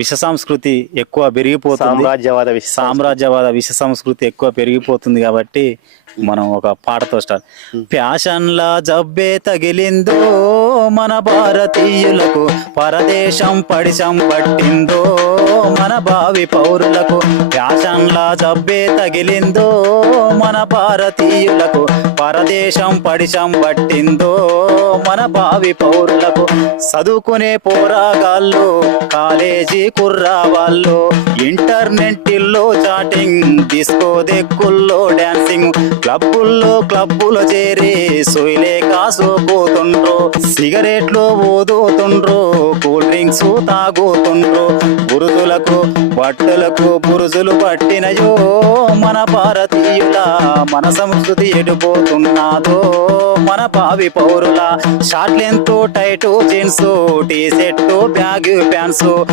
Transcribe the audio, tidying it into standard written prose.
విష సంస్కృతి ఎక్కువ పెరిగిపోతుంది, సామ్రాజ్యవాద విష సంస్కృతి ఎక్కువ పెరిగిపోతుంది. కాబట్టి మనం ఒక పాటతో స్టార్ట్. ఫ్యాషన్ల జబ్బే తగిలిందో మన భారతీయులకు, పరదేశం పడిశం పట్టిందో మన భావి పౌరులకు. ఫ్యాషన్ల జబ్బే తగిలిందో మన భారతీయులకు, పరదేశం పడిశం పట్టిందో మన భావి పౌరులకు. చదువుకునే పోరాగాళ్ళు, కాలేజీ కుర్రావాళ్ళు, ఇంటర్నెట్లో చాటింగ్, డిస్కో దెక్కుల్లో డాన్సింగ్, క్లబ్బులో చేరి సొయిలే కాసుకోతుండ్రో, సిగరెట్లు ఊదుతుండ్రో, కూల్ డ్రింక్స్ తాగుతుండ్రో. బురుజులకు బట్టలకు బురుజులు పట్టినయో మన భారతీయుల, మన సంస్కృతి ఎడిపోతున్నాదో మన భావి పౌరుల. Short length tight jeans, T shirt, bag pants,